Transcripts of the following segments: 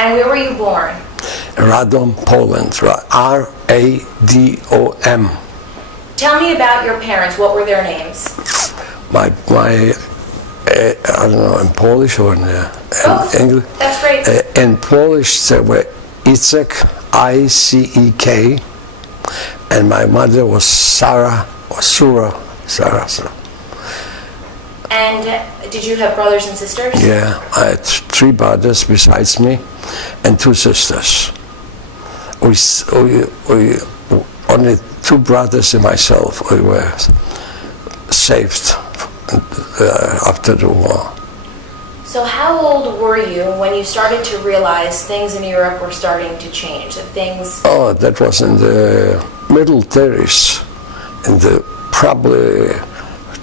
And where were you born? Radom, Poland. R-A-D-O-M. Tell me about your parents. What were their names? I don't know, in Polish or in English? That's great. In Polish, they were Icek, I-C-E-K, and my mother was Sarah, or Sura. And did you have brothers and sisters? Yeah, I had 3 brothers besides me, and 2 sisters. We only 2 brothers and myself, we were saved after the war. So how old were you when you started to realize things in Europe were starting to change? That things... Oh, that was in the middle 30s, in the probably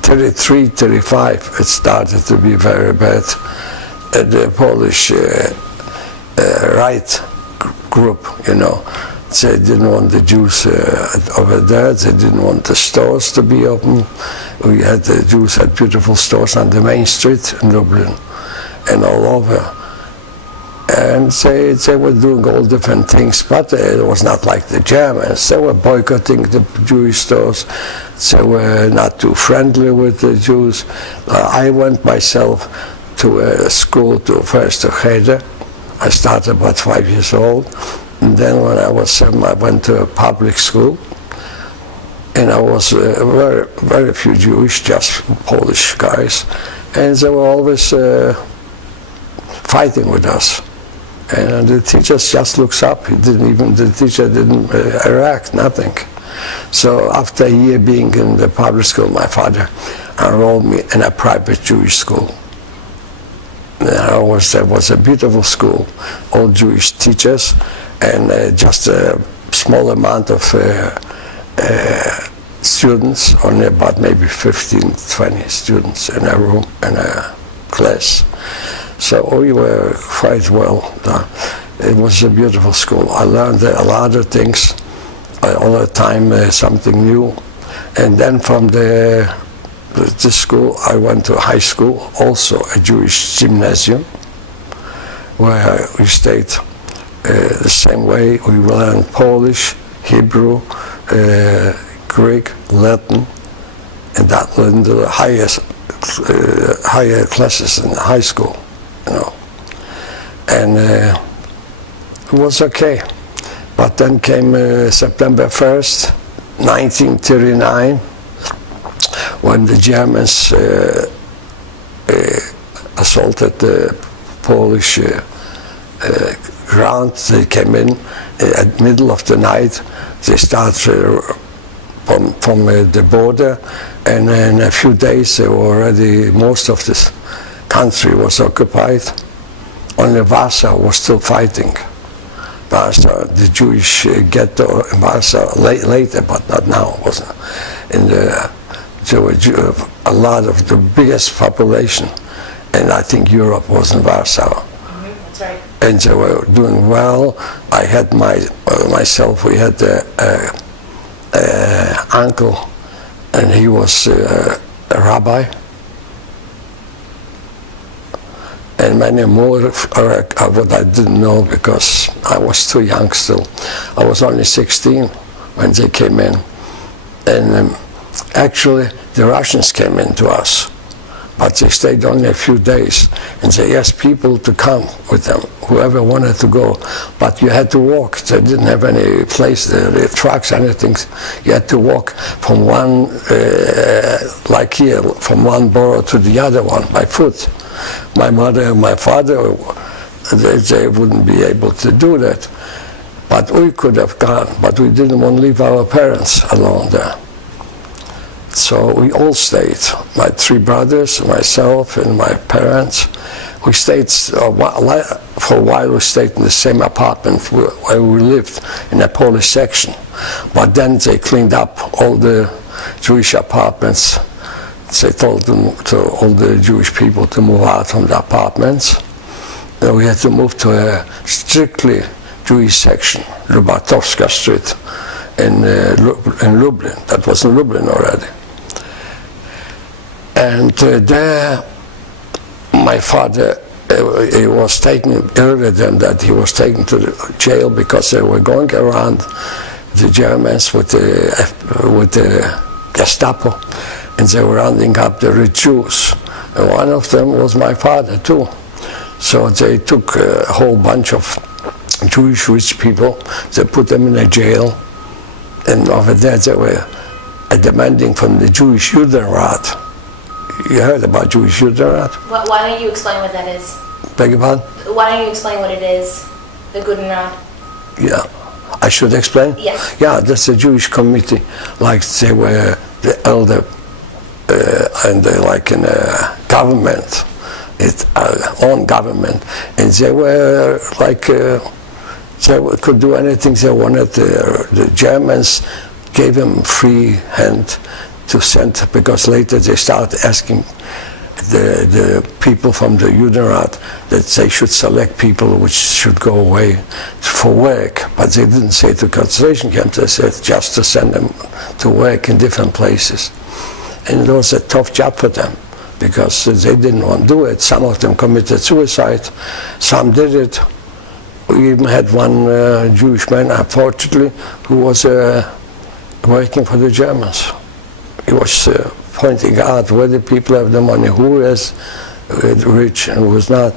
33, 35, it started to be very bad. The Polish right group, you know, they didn't want the Jews over there, they didn't want the stores to be open. We had, the Jews had beautiful stores on the main street in Lublin and all over. And they were doing all different things, but it was not like the Germans. They were boycotting the Jewish stores. They were not too friendly with the Jews. I went myself to a school, first to Cheder. I started about 5 years old. And then when I was 7, I went to a public school. And I was very, very few Jewish, just Polish guys. And they were always fighting with us. And the teacher just looks up. The teacher didn't react, nothing. So after a year being in the public school, my father enrolled me in a private Jewish school. There was a beautiful school, all Jewish teachers, and just a small amount of students, only about maybe 15, 20 students in a room, in a class. So we were quite well done. It was a beautiful school. I learned a lot of things, all the time something new. And then from the school, I went to high school, also a Jewish gymnasium, where we stayed the same way. We learned Polish, Hebrew, Greek, Latin, and that in the higher classes in high school. You know, and it was okay. But then came September 1st, 1939, when the Germans assaulted the Polish ground. They came in at the middle of the night. They started from the border, and in a few days they were already, most of this country was occupied. Only Warsaw was still fighting. Warsaw, the Jewish ghetto in Warsaw, later, but not now, wasn't in the, there were a lot of the biggest population, and I think Europe was in Warsaw. That's right. And they were doing well. I had myself, we had an uncle, and he was a rabbi. And many more what I didn't know, because I was too young still. I was only 16 when they came in. And actually the Russians came in to us, but they stayed only a few days, and they asked people to come with them, whoever wanted to go. But you had to walk. They didn't have any place, the trucks, anything. You had to walk from one, like here, from one borough to the other one by foot. My mother and my father, they wouldn't be able to do that. But we could have gone, but we didn't want to leave our parents alone there. So we all stayed, my 3 brothers, myself, and my parents. We stayed, for a while we stayed in the same apartment where we lived, in a Polish section. But then they cleaned up all the Jewish apartments. They told them, to all the Jewish people, to move out from the apartments. And we had to move to a strictly Jewish section, Lubatowska Street, in Lublin. That was in Lublin already. And there, my father he was taken earlier than that. He was taken to the jail because they were going around, the Germans with the Gestapo, and they were rounding up the rich Jews. And one of them was my father too. So they took a whole bunch of Jewish rich people, they put them in a jail, and over there they were demanding from the Jewish Judenrat. You heard about Jewish Judenrat? Why don't you explain what that is? Beg your pardon? Why don't you explain what it is, the Judenrat? Yeah, I should explain? Yes. Yeah, that's a Jewish committee, like they were the elder, and they like in a government, its own government, and they were like, they could do anything they wanted. The Germans gave them free hand to send, because later they started asking the people from the Judenrat that they should select people which should go away for work, but they didn't say to concentration camps, they said just to send them to work in different places. And it was a tough job for them, because they didn't want to do it. Some of them committed suicide, some did it. We even had one Jewish man, unfortunately, who was working for the Germans. He was pointing out where the people have the money, who is rich and who is not.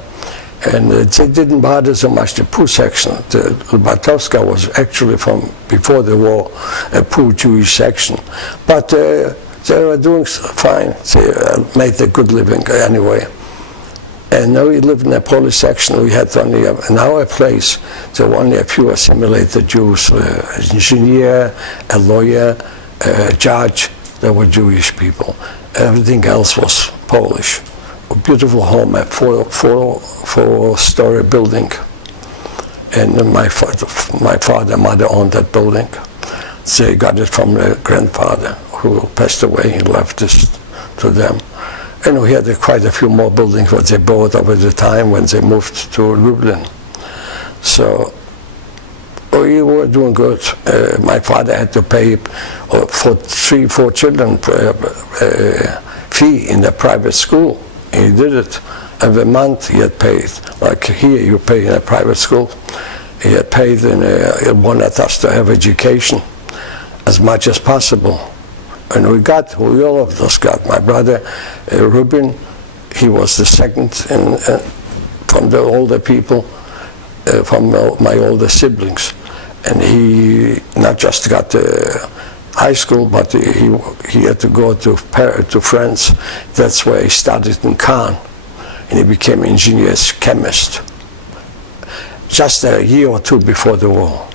And they didn't bother so much the poor section. The Lubatovska was actually from before the war a poor Jewish section. But they were doing fine. They made a good living anyway. And now we lived in a Polish section. We had only, in our place, there were only a few assimilated Jews, an engineer, a lawyer, a judge. They were Jewish people. Everything else was Polish. A beautiful home, a four-story building. And my father and mother owned that building. They got it from their grandfather, who passed away. He left this to them. And we had quite a few more buildings that they bought over the time when they moved to Lublin. So we were doing good. My father had to pay for 3-4 children fee in the private school. He did it. Every month he had paid. Like here you pay in a private school. He had paid and he wanted us to have education as much as possible. And we all of us got. My brother, Rubin, he was the second from the older people, from my older siblings. And he not just got high school, but he had to go to France. That's where he studied in Cannes. And he became an engineer, chemist, just a year or two before the war.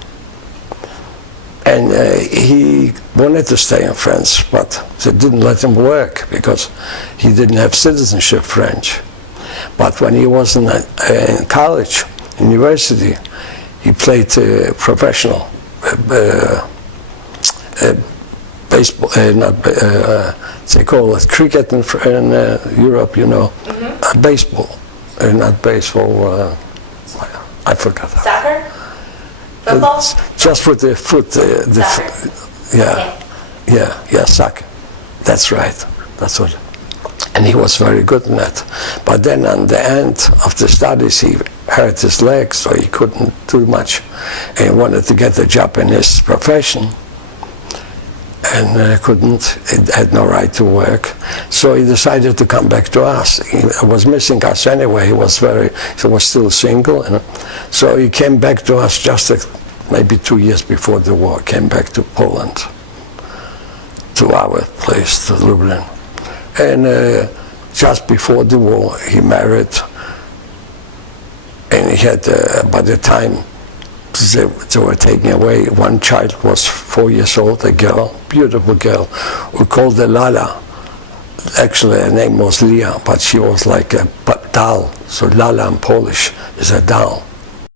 And he wanted to stay in France, but they didn't let him work because he didn't have citizenship French. But when he was in college, university, he played professional baseball, they call it cricket in Europe, you know, baseball, not baseball, I forgot. Soccer? Football? Just with the foot. Yeah, soccer. That's right. That's what. And he was very good in that. But then on the end of the studies, he hurt his leg, so he couldn't do much. And he wanted to get a job in his profession, and couldn't. He had no right to work. So he decided to come back to us. He was missing us anyway. He was still single, and so he came back to us just maybe 2 years before the war. Came back to Poland, to our place, to Lublin. And just before the war, he married, and he had, by the time they were taking away, one child was 4 years old, a girl, beautiful girl. We called her Lala. Actually, her name was Leah, but she was like a doll. So Lala in Polish is a doll.